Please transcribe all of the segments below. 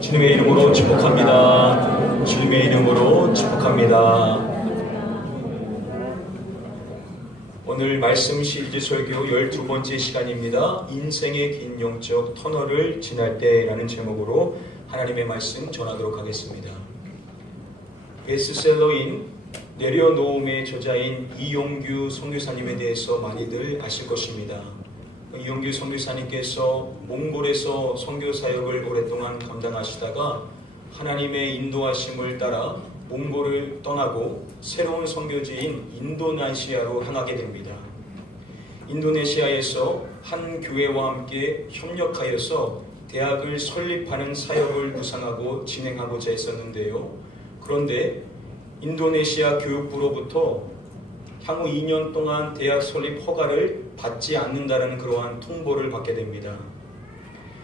주님의 이름으로 축복합니다. 주님의 이름으로 축복합니다. 오늘 말씀 시리즈 설교 12번째 시간입니다. 인생의 긴 영적 터널을 지날 때라는 제목으로 하나님의 말씀 전하도록 하겠습니다. 베스트셀러인 내려놓음의 저자인 이용규 선교사님에 대해서 많이들 아실 것입니다. 이용규 선교사님께서 몽골에서 선교 사역을 오랫동안 감당하시다가 하나님의 인도하심을 따라 몽골을 떠나고 새로운 선교지인 인도네시아로 향하게 됩니다. 인도네시아에서 한 교회와 함께 협력하여서 대학을 설립하는 사역을 구상하고 진행하고자 했었는데요. 그런데 인도네시아 교육부로부터 향후 2년 동안 대학 설립 허가를 받지 않는다는 그러한 통보를 받게 됩니다.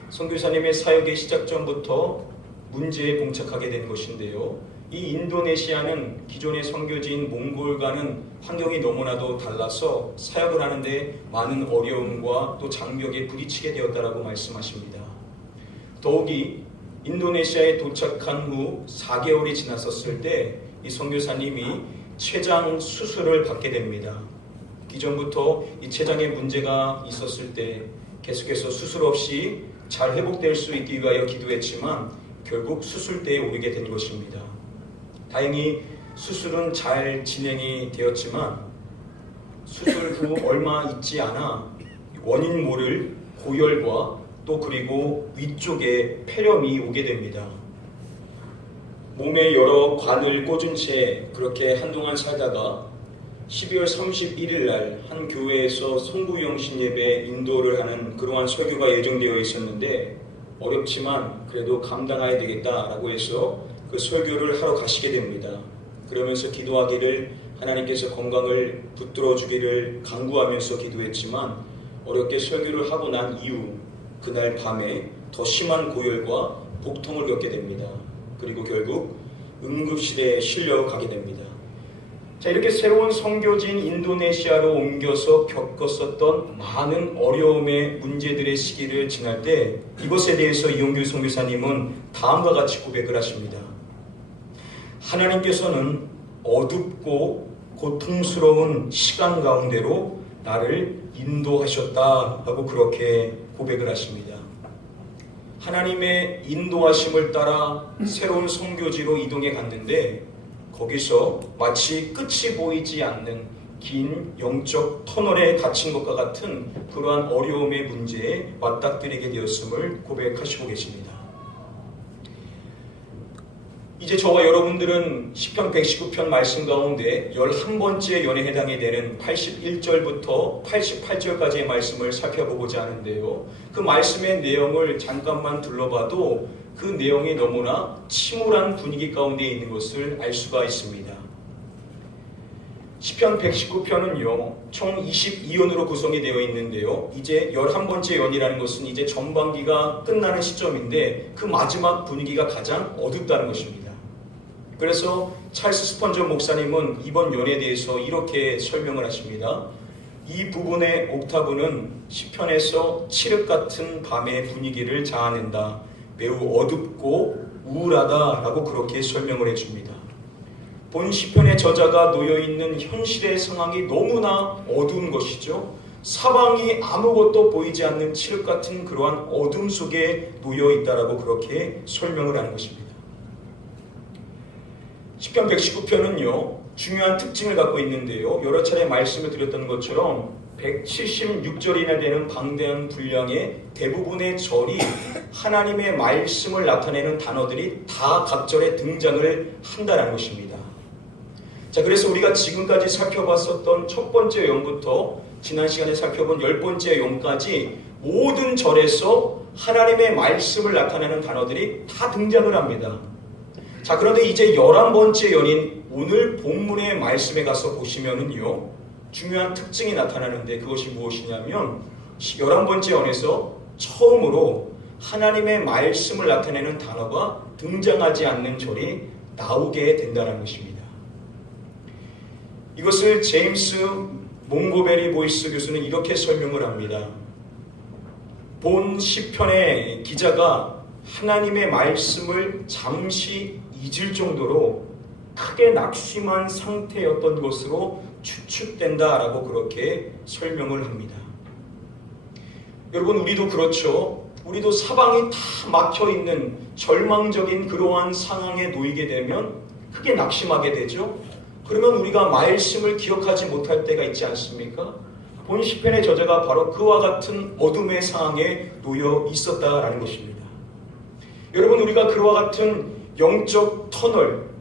선교사님의 사역의 시작 전부터 문제에 봉착하게 된 것인데요. 이 인도네시아는 기존의 선교지인 몽골과는 환경이 너무나도 달라서 사역을 하는데 많은 어려움과 또 장벽에 부딪히게 되었다라고 말씀하십니다. 더욱이 인도네시아에 도착한 후 4개월이 지났었을 때 이 선교사님이 췌장 수술을 받게 됩니다. 기존부터 이 췌장에 문제가 있었을 때 계속해서 수술 없이 잘 회복될 수 있기 위하여 기도했지만 결국 수술대에 오르게 된 것입니다. 다행히 수술은 잘 진행이 되었지만 수술 후 얼마 있지 않아 원인 모를 고열과 또 그리고 위쪽에 폐렴이 오게 됩니다. 몸에 여러 관을 꽂은 채 그렇게 한동안 살다가 12월 31일 날 한 교회에서 송구영신 예배 인도를 하는 그러한 설교가 예정되어 있었는데 어렵지만 그래도 감당해야 되겠다라고 해서 그 설교를 하러 가시게 됩니다. 그러면서 기도하기를 하나님께서 건강을 붙들어 주기를 간구하면서 기도했지만 어렵게 설교를 하고 난 이후 그날 밤에 더 심한 고열과 복통을 겪게 됩니다. 그리고 결국 응급실에 실려가게 됩니다. 자, 이렇게 새로운 선교지인 인도네시아로 옮겨서 겪었었던 많은 어려움의 문제들의 시기를 지날 때 이것에 대해서 이용규 선교사님은 다음과 같이 고백을 하십니다. 하나님께서는 어둡고 고통스러운 시간 가운데로 나를 인도하셨다라고 그렇게 고백을 하십니다. 하나님의 인도하심을 따라 새로운 선교지로 이동해 갔는데 거기서 마치 끝이 보이지 않는 긴 영적 터널에 갇힌 것과 같은 그러한 어려움의 문제에 맞닥뜨리게 되었음을 고백하시고 계십니다. 이제 저와 여러분들은 시편 119편 말씀 가운데 11번째 연에 해당이 되는 81절부터 88절까지의 말씀을 살펴보고자 하는데요. 그 말씀의 내용을 잠깐만 둘러봐도 그 내용이 너무나 침울한 분위기 가운데 있는 것을 알 수가 있습니다. 시편 119편은요, 총 22연으로 구성이 되어 있는데요. 이제 11번째 연이라는 것은 이제 전반기가 끝나는 시점인데 그 마지막 분위기가 가장 어둡다는 것입니다. 그래서 찰스 스펀저 목사님은 이번 연에 대해서 이렇게 설명을 하십니다. 이 부분의 옥타브는 시편에서 칠흑 같은 밤의 분위기를 자아낸다. 매우 어둡고 우울하다라고 그렇게 설명을 해줍니다. 본 시편의 저자가 놓여있는 현실의 상황이 너무나 어두운 것이죠. 사방이 아무것도 보이지 않는 칠흑 같은 그러한 어둠 속에 놓여있다라고 그렇게 설명을 하는 것입니다. 시편 119편은요, 중요한 특징을 갖고 있는데요. 여러 차례 말씀을 드렸던 것처럼 176절이나 되는 방대한 분량의 대부분의 절이 하나님의 말씀을 나타내는 단어들이 다 각절에 등장을 한다는 것입니다. 자, 그래서 우리가 지금까지 살펴봤었던 첫 번째 영부터 지난 시간에 살펴본 10번째 영까지 모든 절에서 하나님의 말씀을 나타내는 단어들이 다 등장을 합니다. 자, 그런데 이제 11번째 연인 오늘 본문의 말씀에 가서 보시면은요, 중요한 특징이 나타나는데 그것이 무엇이냐면 11번째 연에서 처음으로 하나님의 말씀을 나타내는 단어가 등장하지 않는 절이 나오게 된다는 것입니다. 이것을 제임스 몽고베리 보이스 교수는 이렇게 설명을 합니다. 본 시편의 기자가 하나님의 말씀을 잠시 잊을 정도로 크게 낙심한 상태였던 것으로 추측된다라고 그렇게 설명을 합니다. 여러분, 우리도 그렇죠. 우리도 사방이 다 막혀있는 절망적인 그러한 상황에 놓이게 되면 크게 낙심하게 되죠. 그러면 우리가 말씀을 기억하지 못할 때가 있지 않습니까? 본 시편의 저자가 바로 그와 같은 어둠의 상황에 놓여 있었다라는 것입니다. 여러분, 우리가 그와 같은 영적 터널,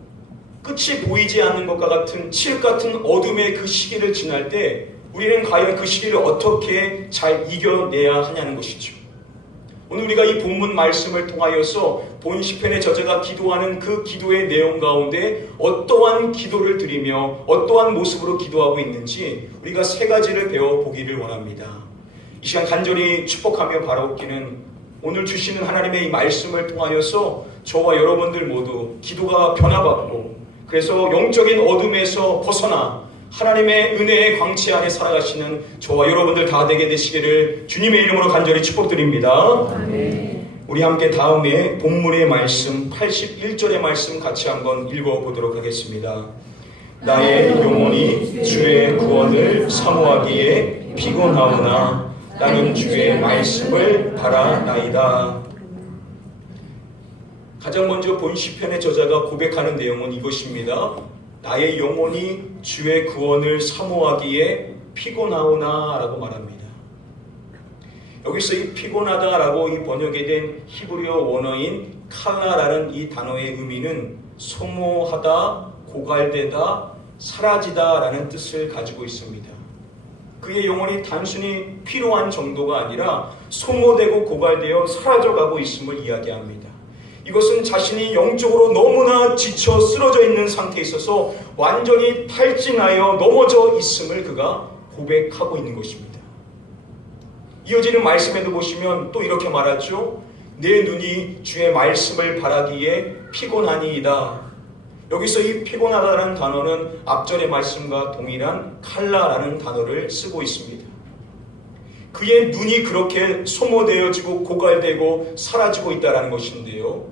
끝이 보이지 않는 것과 같은 칠흑 같은 어둠의 그 시기를 지날 때 우리는 과연 그 시기를 어떻게 잘 이겨내야 하냐는 것이죠. 오늘 우리가 이 본문 말씀을 통하여서 본 시편의 저자가 기도하는 그 기도의 내용 가운데 어떠한 기도를 드리며 어떠한 모습으로 기도하고 있는지 우리가 세 가지를 배워보기를 원합니다. 이 시간 간절히 축복하며 바라옵기는 오늘 주시는 하나님의 이 말씀을 통하여서 저와 여러분들 모두 기도가 변화받고 그래서 영적인 어둠에서 벗어나 하나님의 은혜의 광채 안에 살아가시는 저와 여러분들 다 되게 되시기를 주님의 이름으로 간절히 축복드립니다. 아멘. 우리 함께 다음에 본문의 말씀 81절의 말씀 같이 한번 읽어보도록 하겠습니다. 나의 영혼이 주의 구원을 사모하기에 피곤하오나 나는 주의 말씀을 바라나이다. 가장 먼저 본 시편의 저자가 고백하는 내용은 이것입니다. 나의 영혼이 주의 구원을 사모하기에 피곤하오나 라고 말합니다. 여기서 이 피곤하다라고 이 번역이 된 히브리어 원어인 칼라라는 이 단어의 의미는 소모하다, 고갈되다, 사라지다 라는 뜻을 가지고 있습니다. 그의 영혼이 단순히 피로한 정도가 아니라 소모되고 고갈되어 사라져가고 있음을 이야기합니다. 이것은 자신이 영적으로 너무나 지쳐 쓰러져 있는 상태에 있어서 완전히 탈진하여 넘어져 있음을 그가 고백하고 있는 것입니다. 이어지는 말씀에도 보시면 또 이렇게 말하죠. 내 눈이 주의 말씀을 바라기에 피곤하니이다. 여기서 이 피곤하다라는 단어는 앞전의 말씀과 동일한 칼라라는 단어를 쓰고 있습니다. 그의 눈이 그렇게 소모되어지고 고갈되고 사라지고 있다는 것인데요.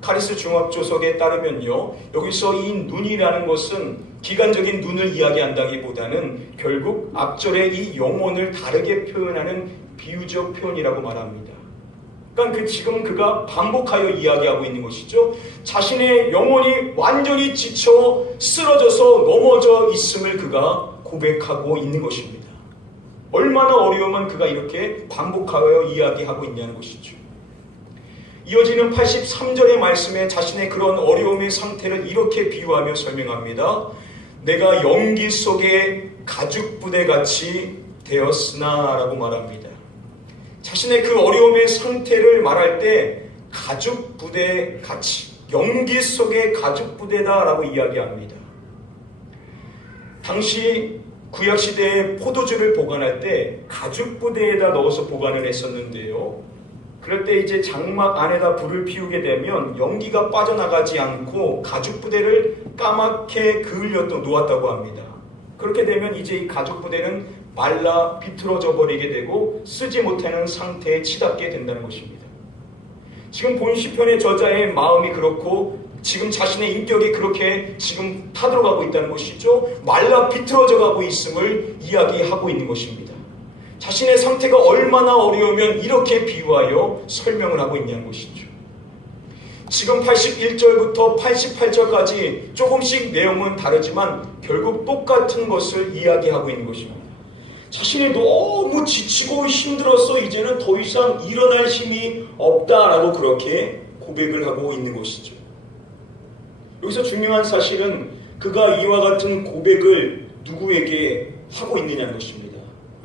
카리스 중학조석에 따르면요, 여기서 이 눈이라는 것은 기관적인 눈을 이야기한다기보다는 결국 앞절의 이 영혼을 다르게 표현하는 비유적 표현이라고 말합니다. 그러니까 지금 그가 반복하여 이야기하고 있는 것이죠. 자신의 영혼이 완전히 지쳐 쓰러져서 넘어져 있음을 그가 고백하고 있는 것입니다. 얼마나 어려우면 그가 이렇게 반복하여 이야기하고 있냐는 것이죠. 이어지는 83절의 말씀에 자신의 그런 어려움의 상태를 이렇게 비유하며 설명합니다. 내가 연기 속에 가죽부대같이 되었으나 라고 말합니다. 자신의 그 어려움의 상태를 말할 때 가죽부대같이, 연기 속의 가죽부대다라고 이야기합니다. 당시 구약시대에 포도주를 보관할 때 가죽부대에다 넣어서 보관을 했었는데요. 그럴 때 이제 장막 안에다 불을 피우게 되면 연기가 빠져나가지 않고 가죽부대를 까맣게 그을려 놓았다고 합니다. 그렇게 되면 이제 이 가죽부대는 말라 비틀어져 버리게 되고 쓰지 못하는 상태에 치닫게 된다는 것입니다. 지금 본 시편의 저자의 마음이 그렇고 지금 자신의 인격이 그렇게 지금 타들어가고 있다는 것이죠. 말라 비틀어져 가고 있음을 이야기하고 있는 것입니다. 자신의 상태가 얼마나 어려우면 이렇게 비유하여 설명을 하고 있냐는 것이죠. 지금 81절부터 88절까지 조금씩 내용은 다르지만 결국 똑같은 것을 이야기하고 있는 것입니다. 자신이 너무 지치고 힘들어서 이제는 더 이상 일어날 힘이 없다라고 그렇게 고백을 하고 있는 것이죠. 여기서 중요한 사실은 그가 이와 같은 고백을 누구에게 하고 있느냐는 것입니다.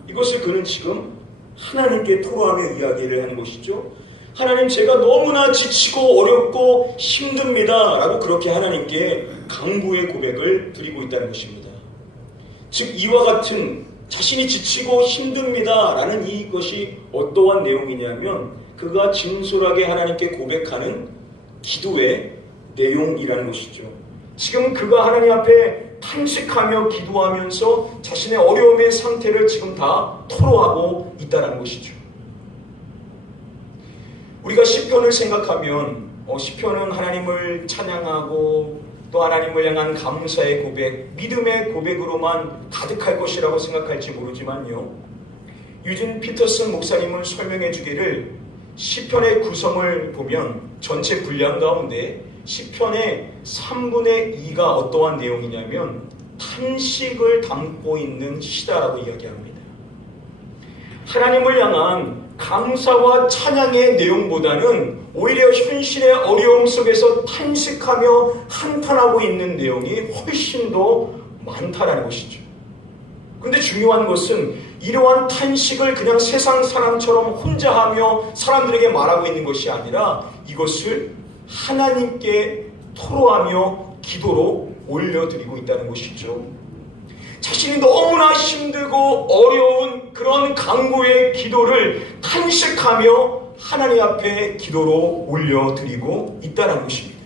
이것을 그는 지금 하나님께 토로하며 이야기를 하는 것이죠. 하나님, 제가 너무나 지치고 어렵고 힘듭니다 라고 그렇게 하나님께 강구의 고백을 드리고 있다는 것입니다. 즉 이와 같은 자신이 지치고 힘듭니다 라는 이것이 어떠한 내용이냐면 그가 진솔하게 하나님께 고백하는 기도의 내용이라는 것이죠. 지금 그가 하나님 앞에 탄식하며 기도하면서 자신의 어려움의 상태를 지금 다 토로하고 있다는 것이죠. 우리가 시편을 생각하면 시편은 하나님을 찬양하고 또 하나님을 향한 감사의 고백, 믿음의 고백으로만 가득할 것이라고 생각할지 모르지만요, 유진 피터슨 목사님은 설명해 주기를 시편의 구성을 보면 전체 분량 가운데 시편의 3분의 2가 어떠한 내용이냐면 탄식을 담고 있는 시다라고 이야기합니다. 하나님을 향한 감사와 찬양의 내용보다는 오히려 현실의 어려움 속에서 탄식하며 한탄하고 있는 내용이 훨씬 더 많다라는 것이죠. 그런데 중요한 것은 이러한 탄식을 그냥 세상 사람처럼 혼자 하며 사람들에게 말하고 있는 것이 아니라 이것을 하나님께 토로하며 기도로 올려드리고 있다는 것이죠. 자신이 너무나 힘들고 어려운 그런 간구의 기도를 탄식하며 하나님 앞에 기도로 올려드리고 있다는 것입니다.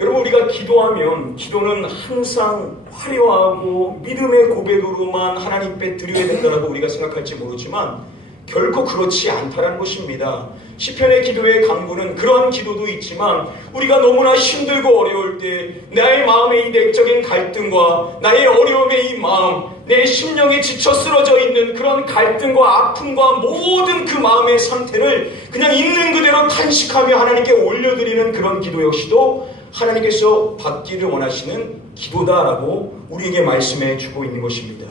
여러분, 우리가 기도하면 기도는 항상 화려하고 믿음의 고백으로만 하나님 앞에 드려야 된다고 우리가 생각할지 모르지만 결코 그렇지 않다는 것입니다. 시편의 기도의 강구는 그런 기도도 있지만 우리가 너무나 힘들고 어려울 때 나의 마음의 이 내적인 갈등과 나의 어려움의 이 마음, 내 심령이 지쳐 쓰러져 있는 그런 갈등과 아픔과 모든 그 마음의 상태를 그냥 있는 그대로 탄식하며 하나님께 올려드리는 그런 기도 역시도 하나님께서 받기를 원하시는 기도다라고 우리에게 말씀해 주고 있는 것입니다.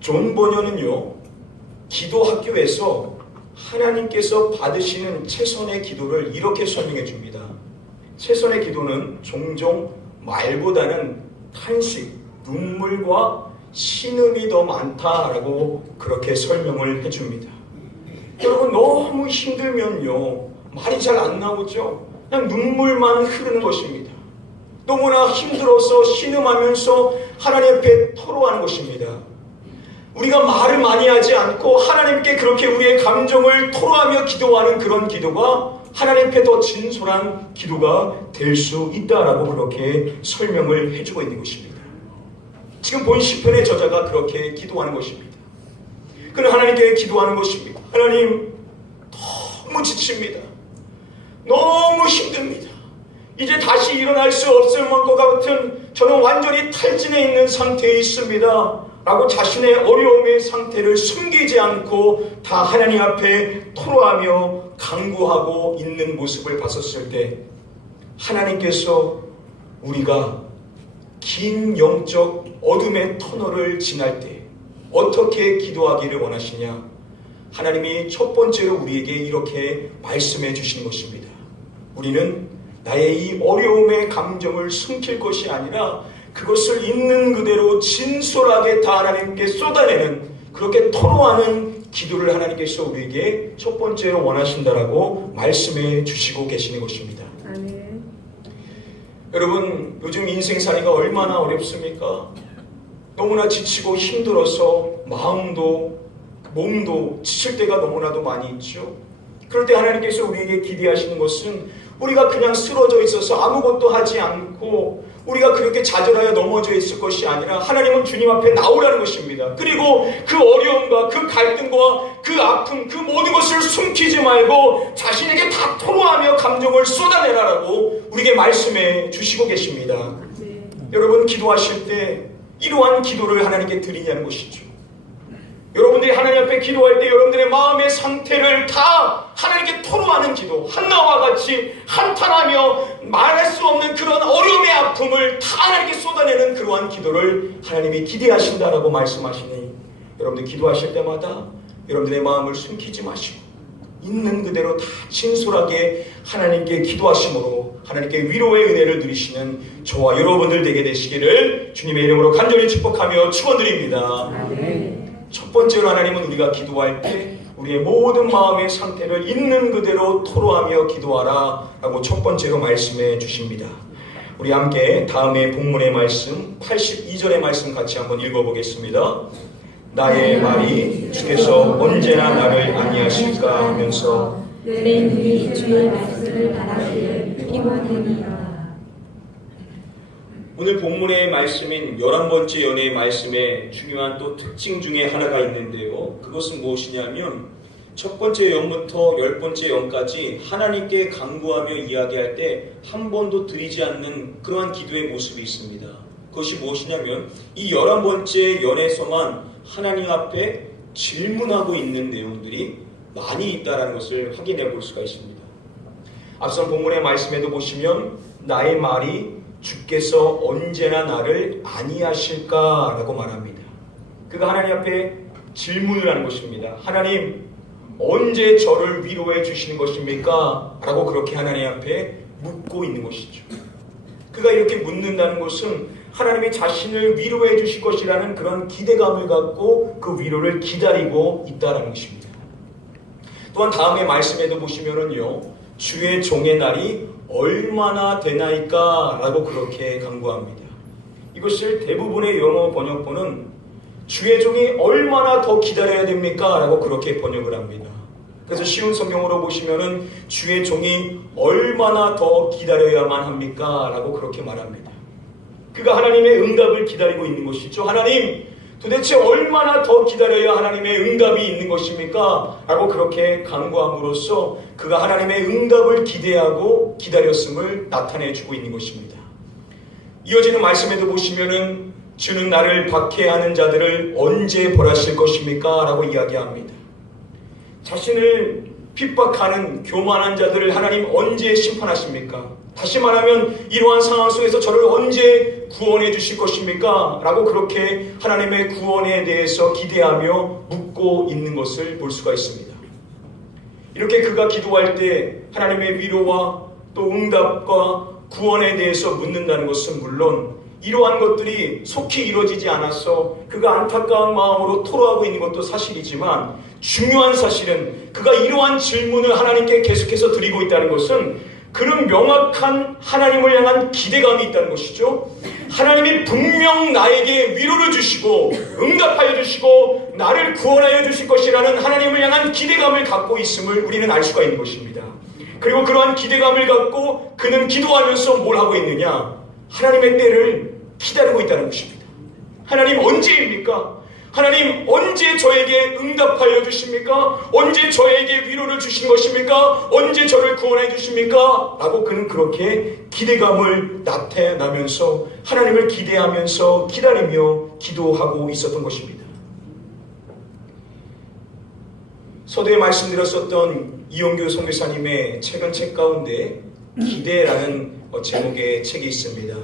존 버녀는요, 기도 학교에서 하나님께서 받으시는 최선의 기도를 이렇게 설명해 줍니다. 최선의 기도는 종종 말보다는 탄식, 눈물과 신음이 더 많다라고 그렇게 설명을 해줍니다. 여러분, 너무 힘들면요, 말이 잘 안 나오죠. 그냥 눈물만 흐르는 것입니다. 너무나 힘들어서 신음하면서 하나님 앞에 토로하는 것입니다. 우리가 말을 많이 하지 않고 하나님께 그렇게 우리의 감정을 토로하며 기도하는 그런 기도가 하나님 앞에 더 진솔한 기도가 될 수 있다라고 그렇게 설명을 해주고 있는 것입니다. 지금 본 시편의 저자가 그렇게 기도하는 것입니다. 그는 하나님께 기도하는 것입니다. 하나님, 너무 지칩니다. 너무 힘듭니다. 이제 다시 일어날 수 없을 것 같은 저는 완전히 탈진해 있는 상태에 있습니다. 라고 자신의 어려움의 상태를 숨기지 않고 다 하나님 앞에 토로하며 간구하고 있는 모습을 봤었을 때 하나님께서 우리가 긴 영적 어둠의 터널을 지날 때 어떻게 기도하기를 원하시냐? 하나님이 첫 번째로 우리에게 이렇게 말씀해 주신 것입니다. 우리는 나의 이 어려움의 감정을 숨길 것이 아니라 그것을 있는 그대로 진솔하게 다 하나님께 쏟아내는, 그렇게 토로하는 기도를 하나님께서 우리에게 첫 번째로 원하신다라고 말씀해 주시고 계시는 것입니다. 아멘. 여러분, 요즘 인생살이가 얼마나 어렵습니까? 너무나 지치고 힘들어서 마음도 몸도 지칠 때가 너무나도 많이 있죠. 그럴 때 하나님께서 우리에게 기대하시는 것은 우리가 그냥 쓰러져 있어서 아무것도 하지 않고 우리가 그렇게 좌절하여 넘어져 있을 것이 아니라 하나님은 주님 앞에 나오라는 것입니다. 그리고 그 어려움과 그 갈등과 그 아픔, 그 모든 것을 숨기지 말고 자신에게 다 토로하며 감정을 쏟아내라라고 우리에게 말씀해 주시고 계십니다. 네. 여러분, 기도하실 때 이러한 기도를 하나님께 드리냐는 것이죠. 여러분들이 하나님 앞에 기도할 때 여러분들의 마음의 상태를 다 하나님께 토로하는 기도, 한나와 같이 한탄하며 말할 수 없는 그런 어려움의 아픔을 다 하나님께 쏟아내는 그러한 기도를 하나님이 기대하신다라고 말씀하시니 여러분들 기도하실 때마다 여러분들의 마음을 숨기지 마시고 있는 그대로 다 진솔하게 하나님께 기도하심으로 하나님께 위로의 은혜를 누리시는 저와 여러분들 되게 되시기를 주님의 이름으로 간절히 축복하며 축원드립니다. 아멘. 첫 번째로 하나님은 우리가 기도할 때 우리의 모든 마음의 상태를 있는 그대로 토로하며 기도하라 라고 첫 번째로 말씀해 주십니다. 우리 함께 다음에 본문의 말씀 82절의 말씀 같이 한번 읽어보겠습니다. 나의 말이 주께서 언제나 나를 안위하실까 하면서 내 눈이 주의 말씀을 바라기를 기원하니라. 오늘 본문의 말씀인 11번째 연애의 말씀의 중요한 또 특징 중에 하나가 있는데요. 그것은 무엇이냐면 첫 번째 영부터 10번째 영까지 하나님께 간구하며 이야기할 때 한 번도 드리지 않는 그러한 기도의 모습이 있습니다. 그것이 무엇이냐면 이 11번째 연에서만 하나님 앞에 질문하고 있는 내용들이 많이 있다는 것을 확인해 볼 수가 있습니다. 앞선 본문의 말씀에도 보시면 나의 말이 주께서 언제나 나를 안위하실까라고 말합니다. 그가 하나님 앞에 질문을 하는 것입니다. 하나님, 언제 저를 위로해 주시는 것입니까? 라고 그렇게 하나님 앞에 묻고 있는 것이죠. 그가 이렇게 묻는다는 것은 하나님이 자신을 위로해 주실 것이라는 그런 기대감을 갖고 그 위로를 기다리고 있다는 것입니다. 또한 다음의 말씀에도 보시면은요, 주의 종의 날이 얼마나 되나이까? 라고 그렇게 간구합니다. 이것을 대부분의 영어 번역본은 주의 종이 얼마나 더 기다려야 됩니까? 라고 그렇게 번역을 합니다. 그래서 쉬운 성경으로 보시면은 주의 종이 얼마나 더 기다려야만 합니까? 라고 그렇게 말합니다. 그가 하나님의 응답을 기다리고 있는 것이죠. 하나님, 도대체 얼마나 더 기다려야 하나님의 응답이 있는 것입니까? 라고 그렇게 간구함으로써 그가 하나님의 응답을 기대하고 기다렸음을 나타내주고 있는 것입니다. 이어지는 말씀에도 보시면은 주는 나를 박해하는 자들을 언제 벌하실 것입니까? 라고 이야기합니다. 자신을 핍박하는 교만한 자들을 하나님 언제 심판하십니까? 다시 말하면 이러한 상황 속에서 저를 언제 구원해 주실 것입니까? 라고 그렇게 하나님의 구원에 대해서 기대하며 묻고 있는 것을 볼 수가 있습니다. 이렇게 그가 기도할 때 하나님의 위로와 또 응답과 구원에 대해서 묻는다는 것은 물론 이러한 것들이 속히 이루어지지 않아서 그가 안타까운 마음으로 토로하고 있는 것도 사실이지만 중요한 사실은 그가 이러한 질문을 하나님께 계속해서 드리고 있다는 것은 그는 명확한 하나님을 향한 기대감이 있다는 것이죠. 하나님이 분명 나에게 위로를 주시고 응답하여 주시고 나를 구원하여 주실 것이라는 하나님을 향한 기대감을 갖고 있음을 우리는 알 수가 있는 것입니다. 그리고 그러한 기대감을 갖고 그는 기도하면서 뭘 하고 있느냐? 하나님의 때를 기다리고 있다는 것입니다. 하나님 언제입니까? 하나님 언제 저에게 응답하여 주십니까? 언제 저에게 위로를 주신 것입니까? 언제 저를 구원해 주십니까? 라고 그는 그렇게 기대감을 나타내면서 하나님을 기대하면서 기다리며 기도하고 있었던 것입니다. 서두에 말씀드렸었던 이용규 선교사님의 최근 책 가운데 기대라는 제목의 책이 있습니다.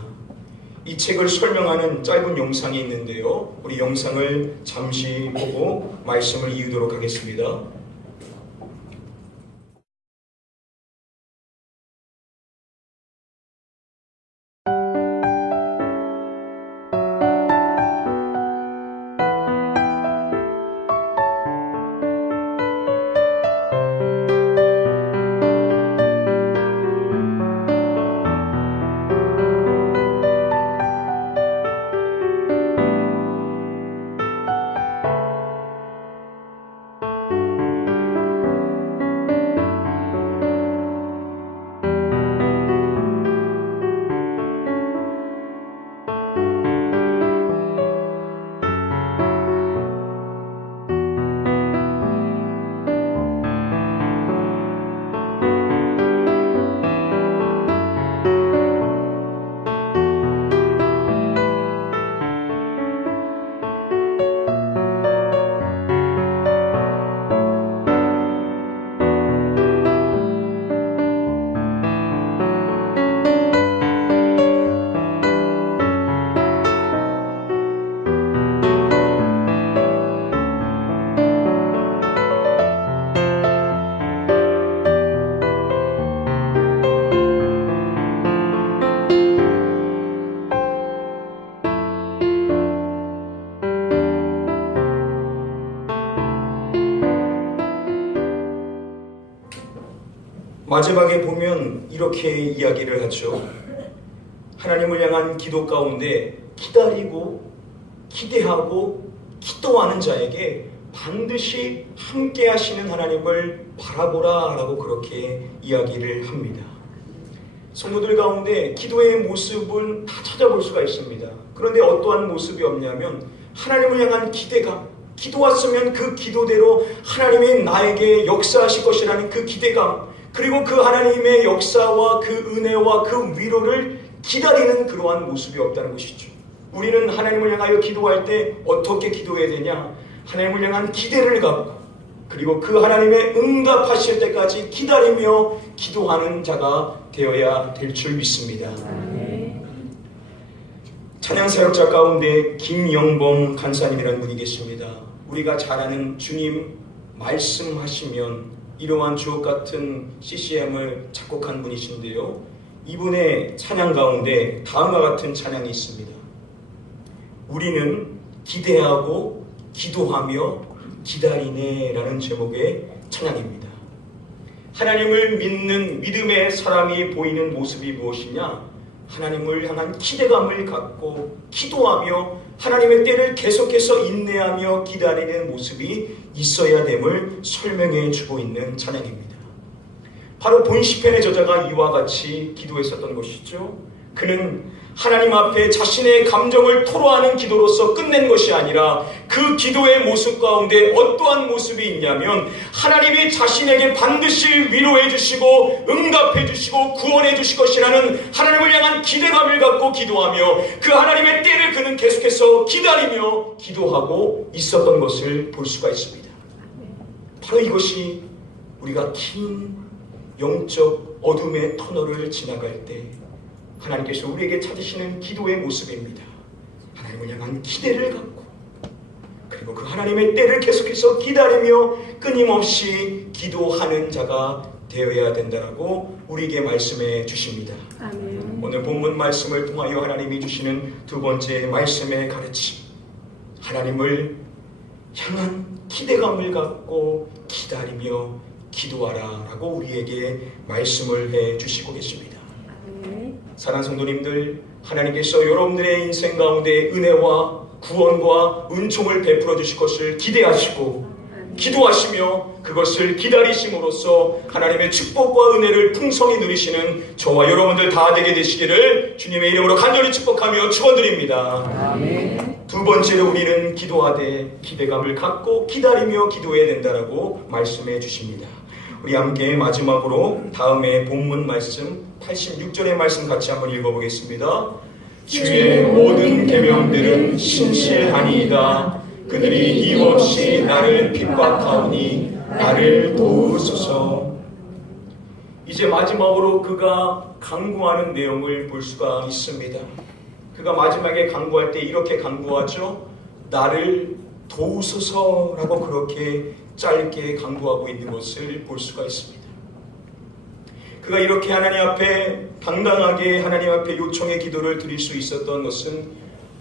이 책을 설명하는 짧은 영상이 있는데요. 우리 영상을 잠시 보고 말씀을 이으도록 하겠습니다. 마지막에 보면 이렇게 이야기를 하죠. 하나님을 향한 기도 가운데 기다리고 기대하고 기도하는 자에게 반드시 함께 하시는 하나님을 바라보라 라고 그렇게 이야기를 합니다. 성도들 가운데 기도의 모습은 다 찾아볼 수가 있습니다. 그런데 어떠한 모습이 없냐면 하나님을 향한 기대감, 기도했으면 그 기도대로 하나님이 나에게 역사하실 것이라는 그 기대감, 그리고 그 하나님의 역사와 그 은혜와 그 위로를 기다리는 그러한 모습이 없다는 것이죠. 우리는 하나님을 향하여 기도할 때 어떻게 기도해야 되냐? 하나님을 향한 기대를 갖고, 그리고 그 하나님의 응답하실 때까지 기다리며 기도하는 자가 되어야 될 줄 믿습니다. 찬양사역자 가운데 김영범 간사님이라는 분이 계십니다. 우리가 잘 아는 주님 말씀하시면 이러한 주옥같은 CCM을 작곡한 분이신데요, 이분의 찬양 가운데 다음과 같은 찬양이 있습니다. 우리는 기대하고 기도하며 기다리네 라는 제목의 찬양입니다. 하나님을 믿는 믿음의 사람이 보이는 모습이 무엇이냐? 하나님을 향한 기대감을 갖고 기도하며 하나님의 때를 계속해서 인내하며 기다리는 모습이 있어야 됨을 설명해 주고 있는 찬양입니다. 바로 본 시편의 저자가 이와 같이 기도했었던 것이죠. 그는 하나님 앞에 자신의 감정을 토로하는 기도로서 끝낸 것이 아니라 그 기도의 모습 가운데 어떠한 모습이 있냐면, 하나님이 자신에게 반드시 위로해 주시고 응답해 주시고 구원해 주실 것이라는 하나님을 향한 기대감을 갖고 기도하며 그 하나님의 때를 그는 계속해서 기다리며 기도하고 있었던 것을 볼 수가 있습니다. 바로 이것이 우리가 긴 영적 어둠의 터널을 지나갈 때 하나님께서 우리에게 찾으시는 기도의 모습입니다. 하나님을 향한 기대를 갖고, 그리고 그 하나님의 때를 계속해서 기다리며 끊임없이 기도하는 자가 되어야 된다라고 우리에게 말씀해 주십니다. 아멘. 오늘 본문 말씀을 통하여 하나님이 주시는 두 번째 말씀의 가르침, 하나님을 향한 기대감을 갖고 기다리며 기도하라 라고 우리에게 말씀을 해 주시고 계십니다. 사랑하는 성도님들, 하나님께서 여러분들의 인생 가운데 은혜와 구원과 은총을 베풀어 주실 것을 기대하시고 기도하시며 그것을 기다리심으로써 하나님의 축복과 은혜를 풍성히 누리시는 저와 여러분들 다 되게 되시기를 주님의 이름으로 간절히 축복하며 축원드립니다. 아멘. 두 번째로 우리는 기도하되 기대감을 갖고 기다리며 기도해야 된다라고 말씀해 주십니다. 우리 함께 마지막으로 다음에 본문 말씀 86절의 말씀 같이 한번 읽어보겠습니다. 주의 모든 계명들은 신실하니이다. 그들이 이유 없이 나를 핍박하오니 나를 도우소서. 이제 마지막으로 그가 간구하는 내용을 볼 수가 있습니다. 그가 마지막에 간구할 때 이렇게 간구하죠. 나를 도우소서라고 그렇게 짧게 간구하고 있는 것을 볼 수가 있습니다. 그가 이렇게 하나님 앞에 당당하게 하나님 앞에 요청의 기도를 드릴 수 있었던 것은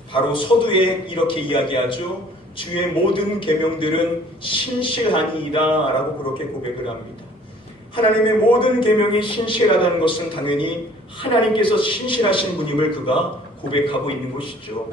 바로 서두에 이렇게 이야기하죠. 주의 모든 계명들은 신실하니이다 라고 그렇게 고백을 합니다. 하나님의 모든 계명이 신실하다는 것은 당연히 하나님께서 신실하신 분임을 그가 고백하고 있는 것이죠.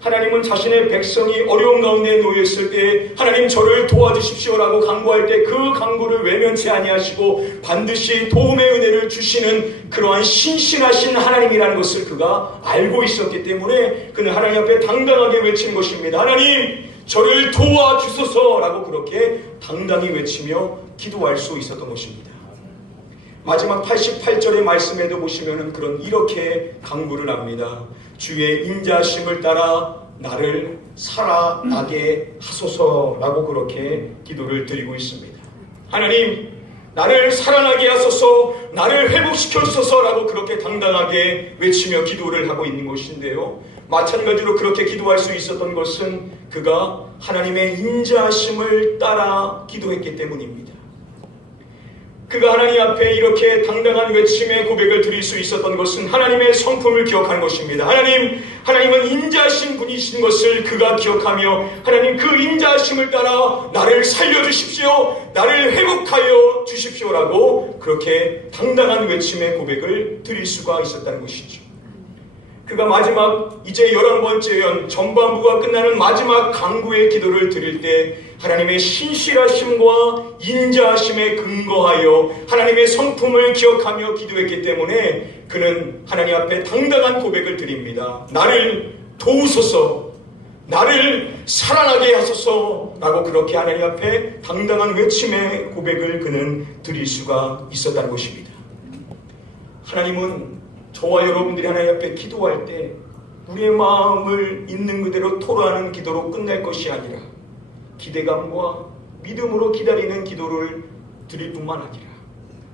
하나님은 자신의 백성이 어려운 가운데 놓여있을 때 하나님 저를 도와주십시오라고 간구할 때 그 간구를 외면치 아니하시고 반드시 도움의 은혜를 주시는 그러한 신실하신 하나님이라는 것을 그가 알고 있었기 때문에 그는 하나님 앞에 당당하게 외치는 것입니다. 하나님 저를 도와주소서라고 그렇게 당당히 외치며 기도할 수 있었던 것입니다. 마지막 88절의 말씀에도 보시면은 이렇게 간구를 합니다. 주의 인자심을 따라 나를 살아나게 하소서라고 그렇게 기도를 드리고 있습니다. 하나님 나를 살아나게 하소서, 나를 회복시켜 주소서라고 그렇게 당당하게 외치며 기도를 하고 있는 것인데요, 마찬가지로 그렇게 기도할 수 있었던 것은 그가 하나님의 인자심을 따라 기도했기 때문입니다. 그가 하나님 앞에 이렇게 당당한 외침의 고백을 드릴 수 있었던 것은 하나님의 성품을 기억하는 것입니다. 하나님은 인자하신 분이신 것을 그가 기억하며 하나님 그 인자하심을 따라 나를 살려주십시오, 나를 회복하여 주십시오라고 그렇게 당당한 외침의 고백을 드릴 수가 있었다는 것이죠. 그가 마지막 이제 11번째 연 전반부가 끝나는 마지막 간구의 기도를 드릴 때 하나님의 신실하심과 인자하심에 근거하여 하나님의 성품을 기억하며 기도했기 때문에 그는 하나님 앞에 당당한 고백을 드립니다. 나를 도우소서, 나를 살아나게 하소서 라고 그렇게 하나님 앞에 당당한 외침의 고백을 그는 드릴 수가 있었다는 것입니다. 하나님은 저와 여러분들이 하나님 앞에 기도할 때 우리의 마음을 있는 그대로 토로하는 기도로 끝날 것이 아니라 기대감과 믿음으로 기다리는 기도를 드릴 뿐만 아니라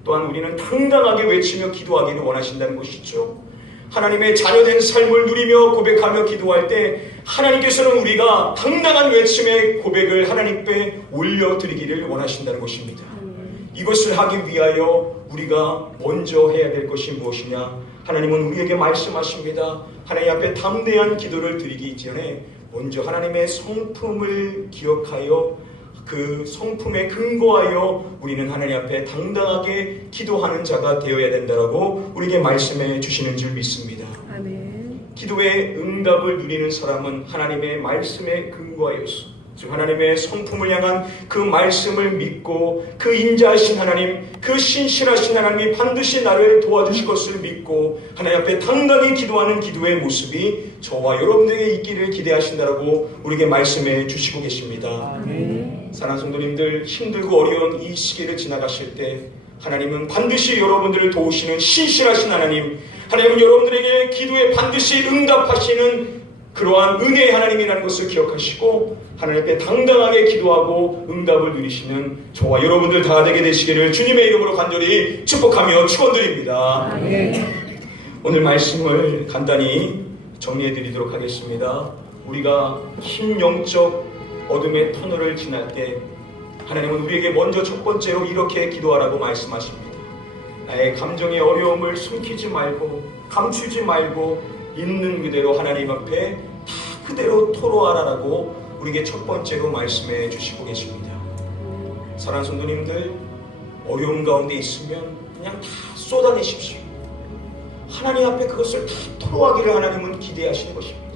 또한 우리는 당당하게 외치며 기도하기를 원하신다는 것이죠. 하나님의 자녀된 삶을 누리며 고백하며 기도할 때 하나님께서는 우리가 당당한 외침의 고백을 하나님께 올려드리기를 원하신다는 것입니다. 이것을 하기 위하여 우리가 먼저 해야 될 것이 무엇이냐? 하나님은 우리에게 말씀하십니다. 하나님 앞에 담대한 기도를 드리기 전에 먼저 하나님의 성품을 기억하여 그 성품에 근거하여 우리는 하나님 앞에 당당하게 기도하는 자가 되어야 된다라고 우리에게 말씀해 주시는 줄 믿습니다. 아멘. 기도의 응답을 누리는 사람은 하나님의 말씀에 근거하여서 즉 하나님의 성품을 향한 그 말씀을 믿고 그 인자하신 하나님, 그 신실하신 하나님이 반드시 나를 도와주실 것을 믿고 하나님 앞에 당당히 기도하는 기도의 모습이 저와 여러분들에게 있기를 기대하신다라고 우리에게 말씀해 주시고 계십니다. 사랑하는 성도님들, 힘들고 어려운 이 시기를 지나가실 때 하나님은 반드시 여러분들을 도우시는 신실하신 하나님, 하나님은 여러분들에게 기도에 반드시 응답하시는 그러한 은혜의 하나님이라는 것을 기억하시고 하나님 앞에 당당하게 기도하고 응답을 누리시는 저와 여러분들 다 되게 되시기를 주님의 이름으로 간절히 축복하며 축원드립니다. 오늘 말씀을 간단히 정리해 드리도록 하겠습니다. 우리가 신영적 어둠의 터널을 지날 때 하나님은 우리에게 먼저 첫 번째로 이렇게 기도하라고 말씀하십니다. 나의 감정의 어려움을 숨기지 말고 감추지 말고 있는 그대로 하나님 앞에 다 그대로 토로하라라고 우리에게 첫 번째로 말씀해 주시고 계십니다. 사랑하는 성도님들, 어려움 가운데 있으면 그냥 다 쏟아내십시오. 하나님 앞에 그것을 다 토로하기를 하나님은 기대하시는 것입니다.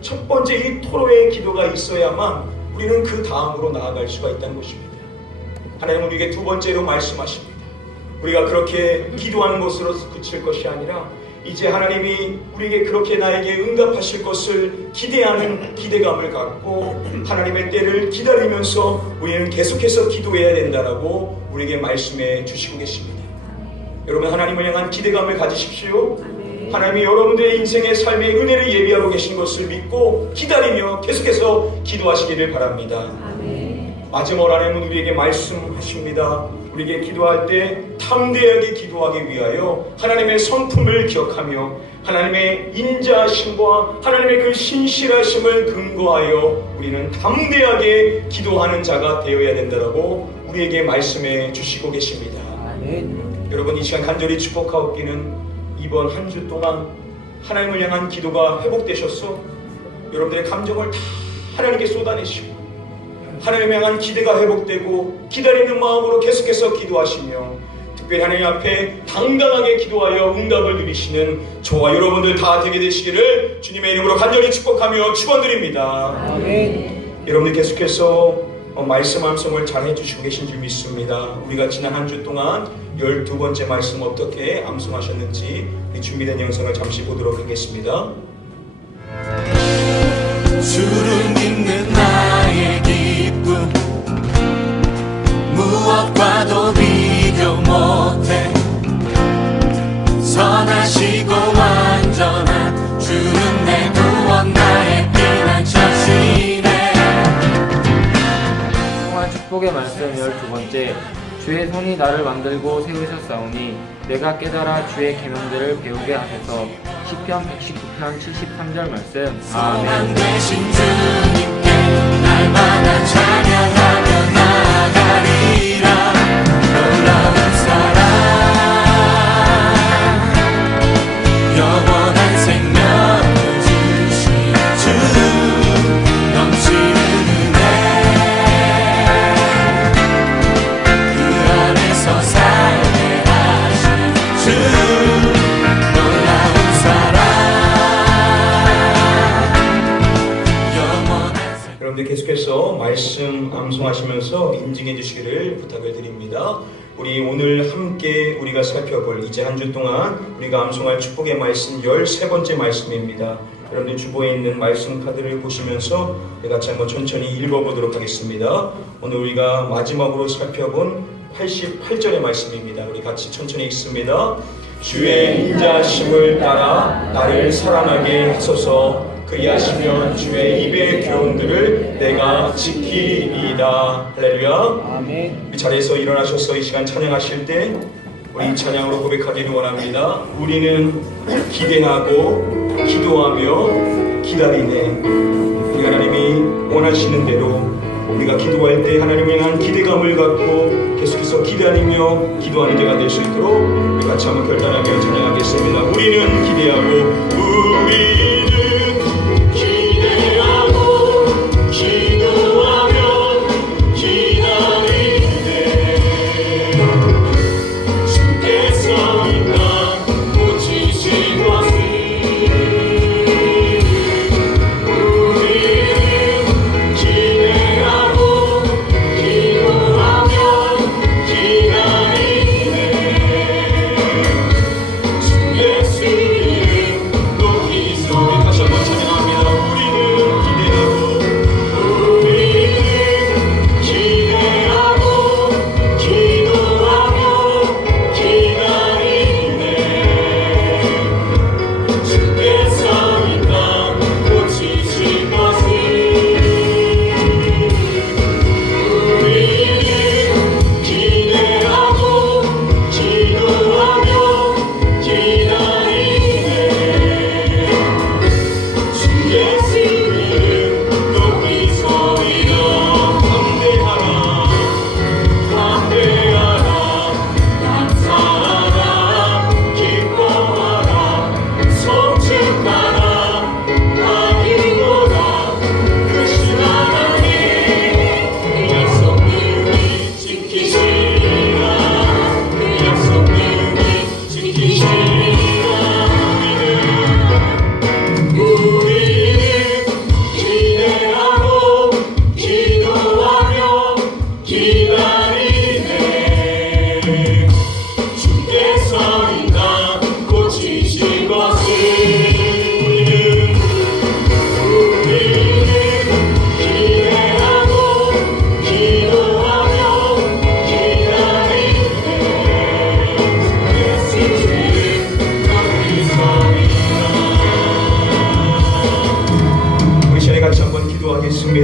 첫 번째 이 토로의 기도가 있어야만 우리는 그 다음으로 나아갈 수가 있다는 것입니다. 하나님은 우리에게 두 번째로 말씀하십니다. 우리가 그렇게 기도하는 것으로 그칠 것이 아니라 이제 하나님이 우리에게 그렇게 나에게 응답하실 것을 기대하는 기대감을 갖고 하나님의 때를 기다리면서 우리는 계속해서 기도해야 된다라고 우리에게 말씀해 주시고 계십니다. 여러분, 하나님을 향한 기대감을 가지십시오. 하나님이 여러분들의 인생의 삶의 은혜를 예비하고 계신 것을 믿고 기다리며 계속해서 기도하시기를 바랍니다. 마지막으로 하나님은 우리에게 말씀하십니다. 우리에게 기도할 때 담대하게 기도하기 위하여 하나님의 성품을 기억하며 하나님의 인자하심과 하나님의 그 신실하심을 근거하여 우리는 담대하게 기도하는 자가 되어야 된다고 우리에게 말씀해 주시고 계십니다. 여러분, 이 시간 간절히 축복하옵기는 이번 한 주 동안 하나님을 향한 기도가 회복되셔서 여러분들의 감정을 다 하나님께 쏟아내시고 하나님을 향한 기대가 회복되고 기다리는 마음으로 계속해서 기도하시며 특별히 하나님 앞에 당당하게 기도하여 응답을 누리시는 저와 여러분들 다 되게 되시기를 주님의 이름으로 간절히 축복하며 축원드립니다. 아멘. 여러분들 계속해서 말씀 암송을 잘 해주시고 계신 줄 믿습니다. 우리가 지난 한 주 동안 12번째 말씀 어떻게 암송하셨는지 준비된 영상을 잠시 보도록 하겠습니다. 주를 믿는 나의 기쁨 무엇과도 비교 못해 선하시고 완전한 주는 내 구원 나의 피난처시네. 성화 축복의 말씀 12번째. 주의 손이 나를 만들고 세우셨사오니 내가 깨달아 주의 계명들을 배우게 하소서. 시편 119편 73절 말씀. 소망 되신 주님께 날마다 찬양하며 나아가리라. 놀라운 사랑 영원한 생명을 주신 주 넘치는 여러분들 계속해서 말씀 암송하시면서 인증해 주시기를 부탁을 드립니다. 우리 오늘 함께 우리가 살펴볼 이제 한 주 동안 우리가 암송할 축복의 말씀 13번째 말씀입니다. 여러분들 주보에 있는 말씀 카드를 보시면서 같이 한번 천천히 읽어보도록 하겠습니다. 오늘 우리가 마지막으로 살펴본 88절의 말씀입니다. 우리 같이 천천히 읽습니다. 주의 인자하심을 따라 나를 살아나게 하소서. 그리하시면 주의 입의 교훈들을 내가 지키리이다. 할렐루야. 아멘. 이 자리에서 일어나셔서 이 시간 찬양하실 때 우리 이 찬양으로 고백하기를 원합니다. 우리는 기대하고 기도하며 기다리네. 우리 하나님이 원하시는 대로 우리가 기도할 때 하나님을 향한 기대감을 갖고 계속해서 기다리며 기도하는 자가 될 수 있도록 우리 같이 한번 결단하며 찬양하겠습니다. 우리는 기대하고 기도하며 기다리네. 주께서 이 땅 고치신 것을 우리는 기대하고 기도하며 기다리네. 주 예수 이름 높이소. 다시 한번 찬양합니다. 우리는 기대하고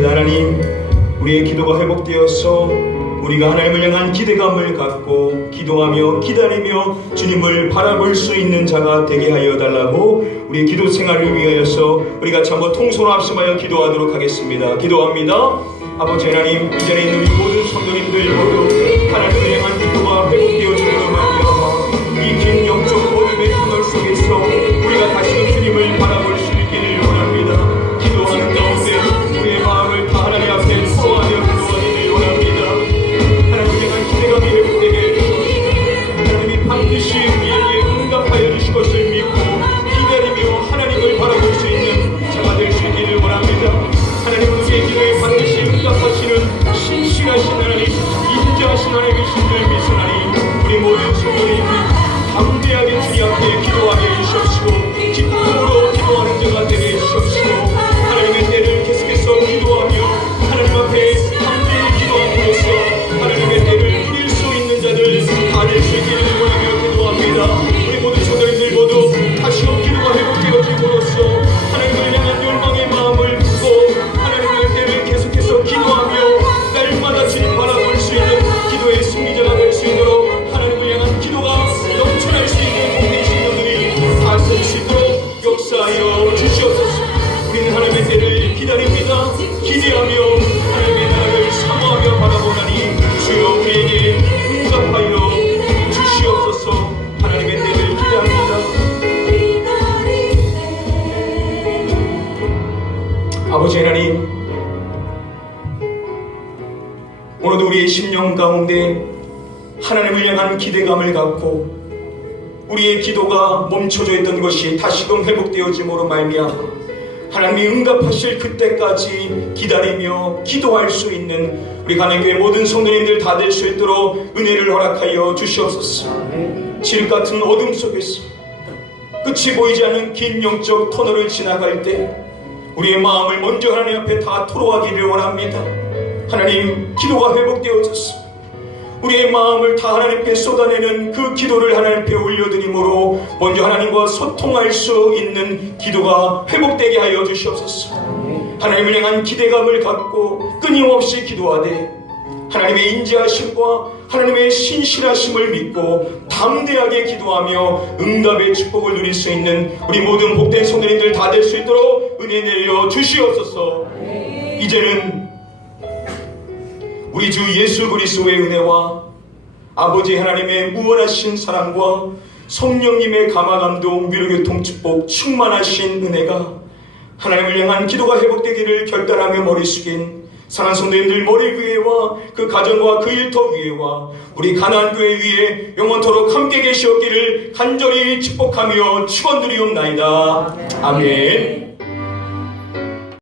하나님, 우리의 기도가 회복되어서 우리가 하나님을 향한 기대감을 갖고 기도하며 기다리며 주님을 바라볼 수 있는 자가 되게 하여 달라고 우리의 기도 생활을 위하여서 우리 같이 한번 통성으로 합심하여 기도하도록 하겠습니다. 기도합니다. 아버지 하나님, 이 자리에 있는 우리 모든 성도님들 모두 하나님을 향한 기도가 회복되어지기를 말미암아 이 긴 영적 어둠의 터널 속에서 우리가 다시금 주님을 바라볼 수 있기를 원합니다. 기도하는 가운데 우리의 마음을 다 하나님 앞에 소화하여 기도하기를 원합니다. 하나님을 향한 기대감이 회복되게 해주시옵소서. 하나님이 반드시 우리에게 응답하여 주실 것을 믿고 기다리며 하나님을 바라볼 수 있는 자가 될 수 있기를 원합니다. 하나님은 우리의 기도에 반드시 응답하시는 신실하신 하나님, 인자하신 하나님이신 줄 믿으나니 우리 모든 성도님 담대하게 주님 앞에 기도하게 해주시옵시고 기쁨으로 기도하는 자가 되게 해주시옵시고 하나님의 때를 계속해서 기도하며 하나님 앞에 담대히 기도함으로써 하나님의 때를 누릴 수 있는 자들 다 될 수 있기를 원하며 기도합니다. 우리 모든 성도님들 모두 다시금 기도가 회복되어짐으로써 하나님을 향한 열망의 마음을 두고 하나님의 때를 계속해서 기도하며 날마다 주님 바라볼 수 있는 기도의 승리자가 될 수 있도록 하나님을 향한 기도가 넘쳐날 수 있는 복된 신도들이 다 설 수 있도록 역사하여 주시옵소서. 우리는 하나님의 때를 기다립니다. 기대하며 하나님의 나라를 사모하며 바라보나니 주여 우리에게 응답하여 주시옵소서. 하나님의 때를 기대합니다. 아버지 하나님, 오늘도 우리의 심령 가운데 하나님을 향한 기대감을 갖고 우리의 기도가 멈춰져 있던 것이 다시금 회복되어짐으로 말미암아 하나님이 응답하실 그때까지 기다리며 기도할 수 있는 우리 가는교회 모든 성도님들 다 될 수 있도록 은혜를 허락하여 주시옵소서. 질 같은 어둠 속에서 끝이 보이지 않는 긴 영적 터널을 지나갈 때 우리의 마음을 먼저 하나님 앞에 다 토로하기를 원합니다. 하나님, 기도가 회복되어졌습니다. 우리의 마음을 다 하나님 앞에 쏟아내는 그 기도를 하나님 앞에 올려드림으로 먼저 하나님과 소통할 수 있는 기도가 회복되게 하여 주시옵소서. 하나님을 향한 기대감을 갖고 끊임없이 기도하되 하나님의 인지하심과 하나님의 신실하심을 믿고 담대하게 기도하며 응답의 축복을 누릴 수 있는 우리 모든 복된 성도님들 다 될 수 있도록 은혜 내려 주시옵소서. 이제는 우리 주 예수 그리스도의 은혜와 아버지 하나님의 무한하신 사랑과 성령님의 감화감동 위로교통 축복 충만하신 은혜가 하나님을 향한 기도가 회복되기를 결단하며 머리 숙인 사랑하는 성도님들 머리 위에와 그 가정과 그 일터 위에와 우리 가나안 교회 위에 영원토록 함께 계시었기를 간절히 축복하며 축원드리옵나이다. 아멘.